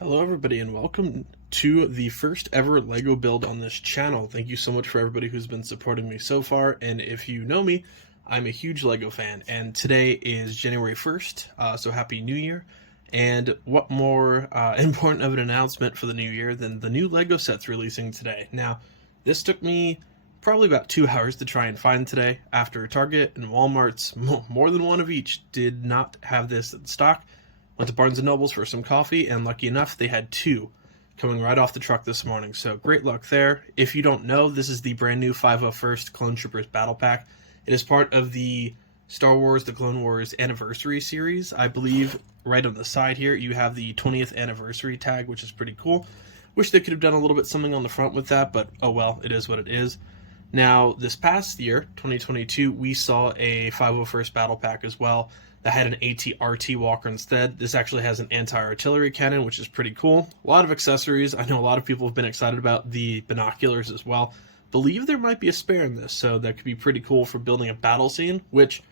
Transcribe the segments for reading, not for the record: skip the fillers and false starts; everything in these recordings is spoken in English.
Hello everybody and welcome to the first ever LEGO build on this channel. Thank you so much for everybody who's been supporting me so far, and if you know me, I'm a huge LEGO fan, and today is January 1st, so Happy New Year. And what more important of an announcement for the new year than the new LEGO sets releasing today. Now, this took me probably about 2 hours to try and find today, after Target and Walmart's, more than one of each, did not have this in stock. Went to Barnes & Noble's for some coffee, and lucky enough, they had 2 coming right off the truck this morning, so great luck there. If you don't know, this is the brand new 501st Clone Troopers Battle Pack. It is part of the Star Wars The Clone Wars Anniversary series. I believe right on the side here, you have the 20th Anniversary tag, which is pretty cool. Wish they could have done a little bit something on the front with that, but oh well, it is what it is. Now, this past year, 2022, we saw a 501st Battle Pack as well that had an AT-RT walker instead. This actually has an anti-artillery cannon, which is pretty cool. A lot of accessories. I know a lot of people have been excited about the binoculars as well. Believe there might be a spare in this, so that could be pretty cool for building a battle scene, which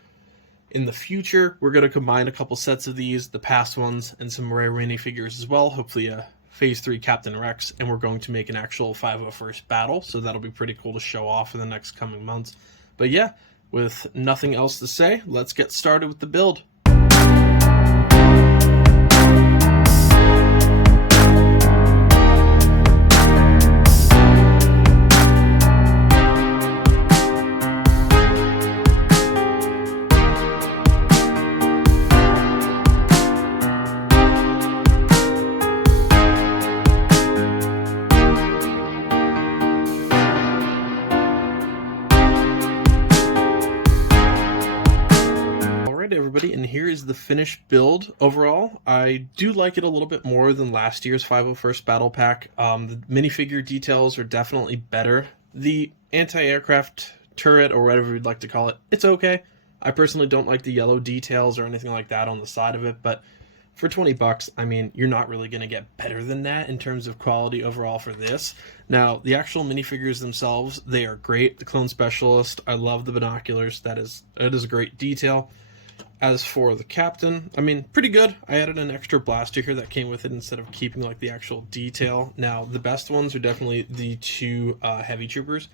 in the future, we're going to combine a couple sets of these, the past ones, and some rare minifigures as well. Hopefully a Phase 3 Captain Rex, and we're going to make an actual 501st battle, so that'll be pretty cool to show off in the next coming months. But yeah, with nothing else to say, let's get started with the build. Everybody, and here is the finished build. Overall, I do like it a little bit more than last year's 501st Battle Pack. The minifigure details are definitely better. The anti-aircraft turret, or whatever you'd like to call it, it's okay. I personally don't like the yellow details or anything like that on the side of it, but for 20 bucks, I mean, you're not really going to get better than that in terms of quality overall for this. Now, the actual minifigures themselves, they are great. The Clone Specialist, I love the binoculars. That is a great detail. As for the captain, I mean, pretty good. I added an extra blaster here that came with it instead of keeping like the actual detail. Now, the best ones are definitely the 2 heavy troopers.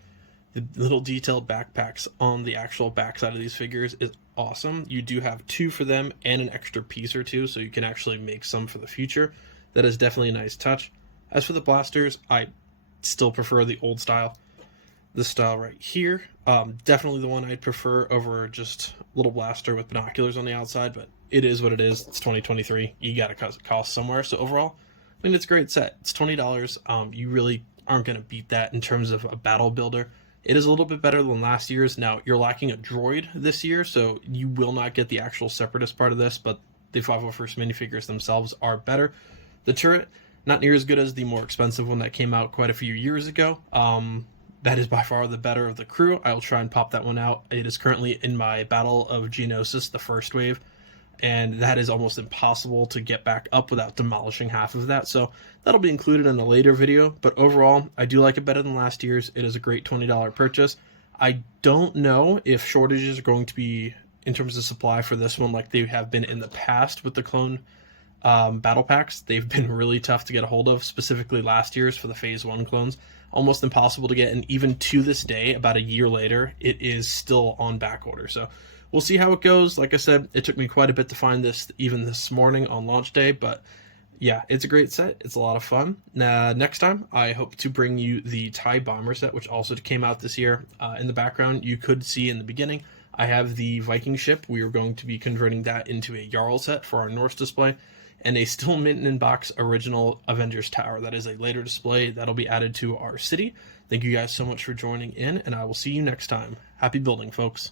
The little detailed backpacks on the actual backside of these figures is awesome. You do have 2 for them and an extra piece or 2, so you can actually make some for the future. That is definitely a nice touch. As for the blasters, I still prefer the old style. This style right here, definitely the one I'd prefer over just a little blaster with binoculars on the outside, but it is what it is. It's 2023. You gotta cut the cost somewhere. So overall, I mean, it's a great set. It's $20. You really aren't gonna beat that in terms of a battle builder. It is a little bit better than last year's. Now, you're lacking a droid this year, so you will not get the actual Separatist part of this, but the 501st minifigures themselves are better. The turret, not near as good as the more expensive one that came out quite a few years ago. That is by far the better of the crew. I'll try and pop that one out. It is currently in my Battle of Geonosis, the first wave, and that is almost impossible to get back up without demolishing half of that, so that'll be included in a later video. But overall, I do like it better than last year's. It is a great $20 purchase. I don't know if shortages are going to be, in terms of supply for this one, like they have been in the past with the clone battle packs. They've been really tough to get a hold of, specifically last year's for the Phase 1 clones. Almost impossible to get, and even to this day, about a year later, it is still on back order. So we'll see how it goes. Like I said, it took me quite a bit to find this even this morning on launch day, but yeah, it's a great set. It's a lot of fun. Next time, I hope to bring you the TIE Bomber set, which also came out this year. In the background, you could see in the beginning, I have the Viking ship. We are going to be converting that into a Jarl set for our Norse display, and a still mint in box original Avengers Tower. That is a later display that'll be added to our city. Thank you guys so much for joining in, and I will see you next time. Happy building, folks.